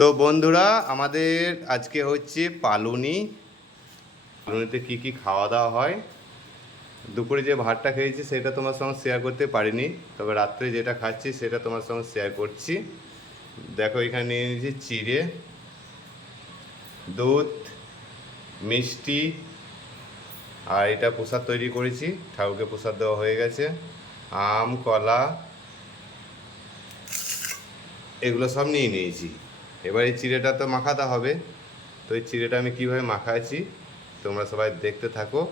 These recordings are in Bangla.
তো বন্ধুরা, আমাদের আজকে হচ্ছে পালুনি। পালুনিতে কি কি খাওয়া দাওয়া হয়? দুপুরে যে ভাতটা খেয়েছি, সেটা তোমার সঙ্গে শেয়ার করতে পারিনি। তবে রাত্রে যেটা খাচ্ছি, সেটা তোমার সঙ্গে শেয়ার করছি। দেখো, এখানে নিয়ে নিয়েছি চিড়ে, দুধ, মিষ্টি, আর এটা প্রসাদ তৈরি করেছি। ঠাকুরকে প্রসাদ দেওয়া হয়ে গেছে। আম, কলা, এগুলো সব নিয়ে নিয়েছি। এবার এই চিড়েটা তো মাখাতে হবে। তো এই চিড়েটা আমি কীভাবে মাখাচ্ছি, তোমরা সবাই দেখতে থাকো।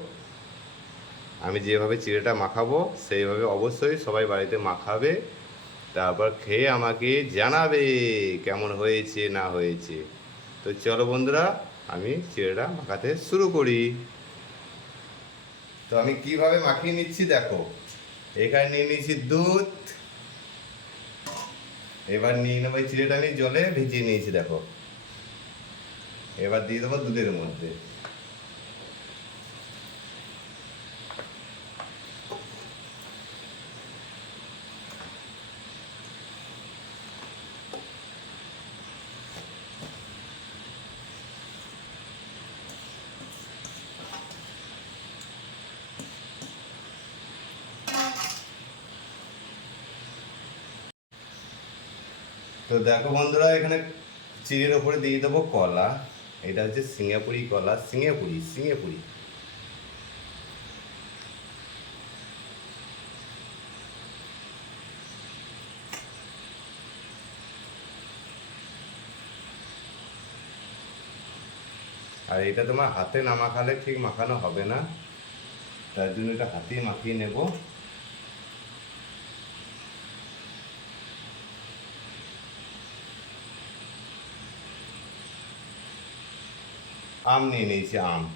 আমি যেভাবে চিড়েটা মাখাবো, সেইভাবে অবশ্যই সবাই বাড়িতে মাখাবে। তারপর খেয়ে আমাকে জানাবে কেমন হয়েছে, না হয়েছে। তো চলো বন্ধুরা, আমি চিড়েটা মাখাতে শুরু করি। তো আমি কীভাবে মাখিয়ে নিচ্ছি, দেখো। এখানে নিয়ে নিয়েছি দুধ। এবার নিয়ে নেব এই চিড়েটা আমি জলে ভিজিয়ে নিয়েছি, দেখো। এবার দিয়ে দেবো দুধের মধ্যে। তো দেখো বন্ধুরা, এখানে চিড়ের ওপরে দিয়ে দেবো কলা। এটা হচ্ছে সিঙ্গাপুরি কলা। সিঙ্গাপুরি সিঙ্গাপুরি। আর এটা তোমার হাতে না মাখালে ঠিক মাখানো হবে না। তার জন্য এটা হাতেই মাখিয়ে নেব। আম নিয়ে নিয়েছি, আম।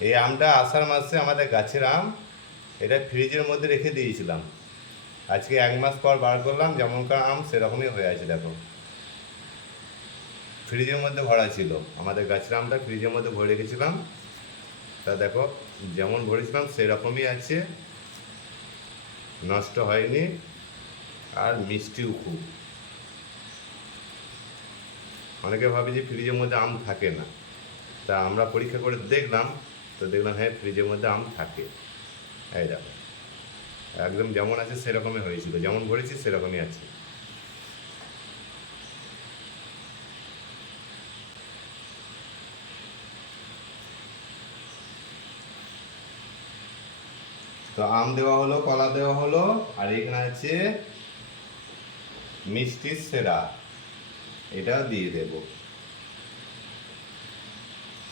এই আমটা আষাঢ় মাসে আমাদের গাছের আম, এটা ফ্রিজের মধ্যে রেখে দিয়েছিলাম। আজকে এক মাস পর বার করলাম, যেমনকার আম সেরকমই হয়ে আছে, দেখো। ফ্রিজের মধ্যে ভরা ছিল। আমাদের গাছের আমটা ফ্রিজের মধ্যে ভরে রেখেছিলাম। তা দেখো, যেমন ভরেছিলাম, সেরকমই আছে। নষ্ট হয়নি। আর মিষ্টিও খুব। অনেকে ভাবে যে ফ্রিজের মধ্যে আম থাকে না। তা আমরা পরীক্ষা করে দেখলাম, তো দেখলাম হ্যাঁ ফ্রিজের মধ্যে আম থাকে। এই দেখো, একদম যেমন আছে সেরকমই হয়েছিল, যেমন ভরেছি সেরকমই আছে। তো আম দেওয়া হলো, কলা দেওয়া হলো, আর এখানে আছে মিষ্টির সেরা। এটা দিয়ে দেব।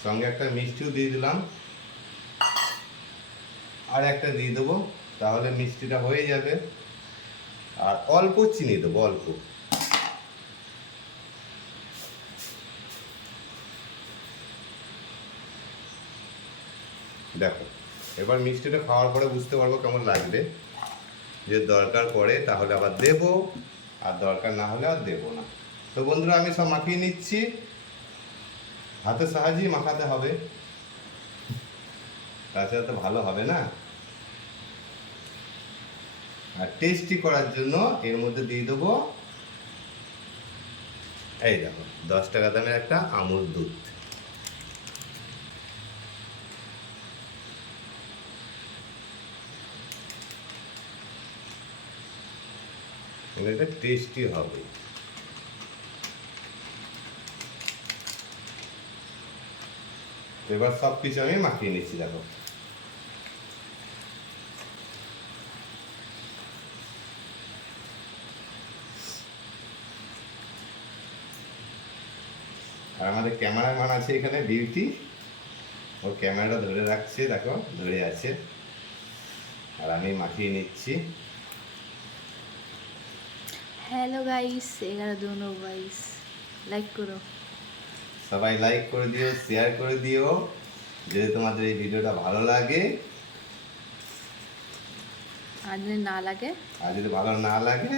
সঙ্গে একটা মিষ্টিও দিয়ে দিলাম। আর একটা দিয়ে দেবো, তাহলে মিষ্টিটা হয়ে যাবে। আর অল্প চিনি দেবো, অল্প। দেখো, এবার মিষ্টিটা খাওয়ার পরে বুঝতে পারব কেমন লাগবে। যে দরকার পড়ে তাহলে আবার দেবো, আর দরকার না হলে আর দেবো না। তো বন্ধুরা, আমি সব মাখিয়ে নিচ্ছি। হাতের সাহায্যেই মাখাতে হবে। তাছাড়া তো ভালো হবে না। আর টেস্টি করার জন্য এর মধ্যে দিয়ে দেবো, এই দেখো, দশ টাকা দামের একটা আমুল দুধ। এটা টেস্টি হবে। এবার সব কিছু আমি মাখিয়ে নিচ্ছি, দেখো। আর আমাদের ক্যামেরাম্যান আছে এখানে, বিউটি। ও ক্যামেরাটা ধরে রাখছে, দেখো, ধরে আছে। আর আমি মাখিয়ে নিচ্ছি। হ্যালো গাইস এগারো দোনো গাইস লাইক করো। সবাই লাইক করে দিও শেয়ার করে দিও যদি তোমাদের এই ভিডিওটা ভালো লাগে। আর যদি না লাগে? আর যদি ভালো না লাগে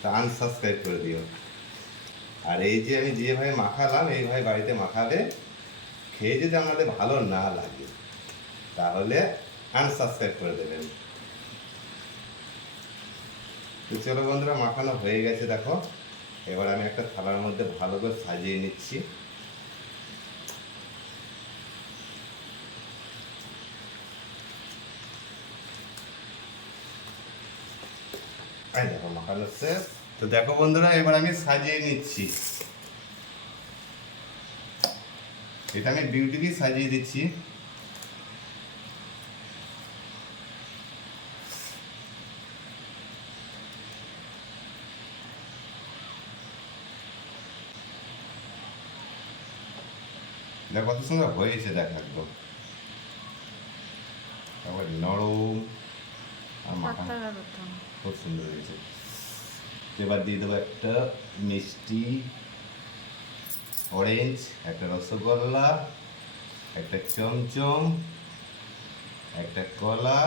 তা আনসাবস্ক্রাইব করে দিও। আর এই যে আমি যে ভাই মাখালাম এই ভাই বাড়িতে মাখাবে খেয়ে যদি আমাদের ভালো না লাগে তাহলে আনসাবস্ক্রাইব করে দেবেন। তো চলো বন্ধুরা মাখানো হয়ে গেছে দেখো। এবার আমি একটা থালার মধ্যে ভালো করে সাজিয়ে নিচ্ছি। এই দেখো মাখানো শেষ তো দেখো বন্ধুরা এবার আমি সাজিয়ে নিচ্ছি। এটা আমি বিউটিকে সাজিয়ে দিচ্ছি। দেখ কত সুন্দর হয়েছে দেখ একদম। তারপর নরম আর করতাম খুব সুন্দর হয়েছে। এবার দিয়ে দেবো একটা মিষ্টি অরেঞ্জ একটা রসগোল্লা, একটা চমচম, একটা কলা,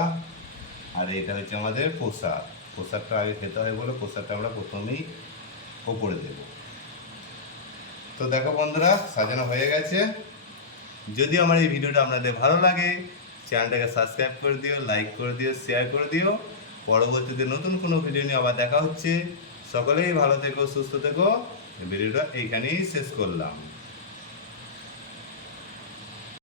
আর এটা হচ্ছে আমাদের প্রসাদ। প্রসাদটা আগে খেতে হয় বলে প্রসাদটা আমরা প্রথমেই ওপরে দেব। তো দেখো বন্ধুরা, সাজানো হয়ে গেছে। যদি আমার এই ভিডিওটা আপনাদের ভালো লাগে, চ্যানেলটাকে সাবস্ক্রাইব করে দিও লাইক করে দিও শেয়ার করে দিও। পরবর্তীতে নতুন কোনো ভিডিও নিয়ে আবার দেখা হচ্ছে। সকলেই ভালো থেকো, সুস্থ থেকো। ভিডিওটা এইখানেই শেষ করলাম।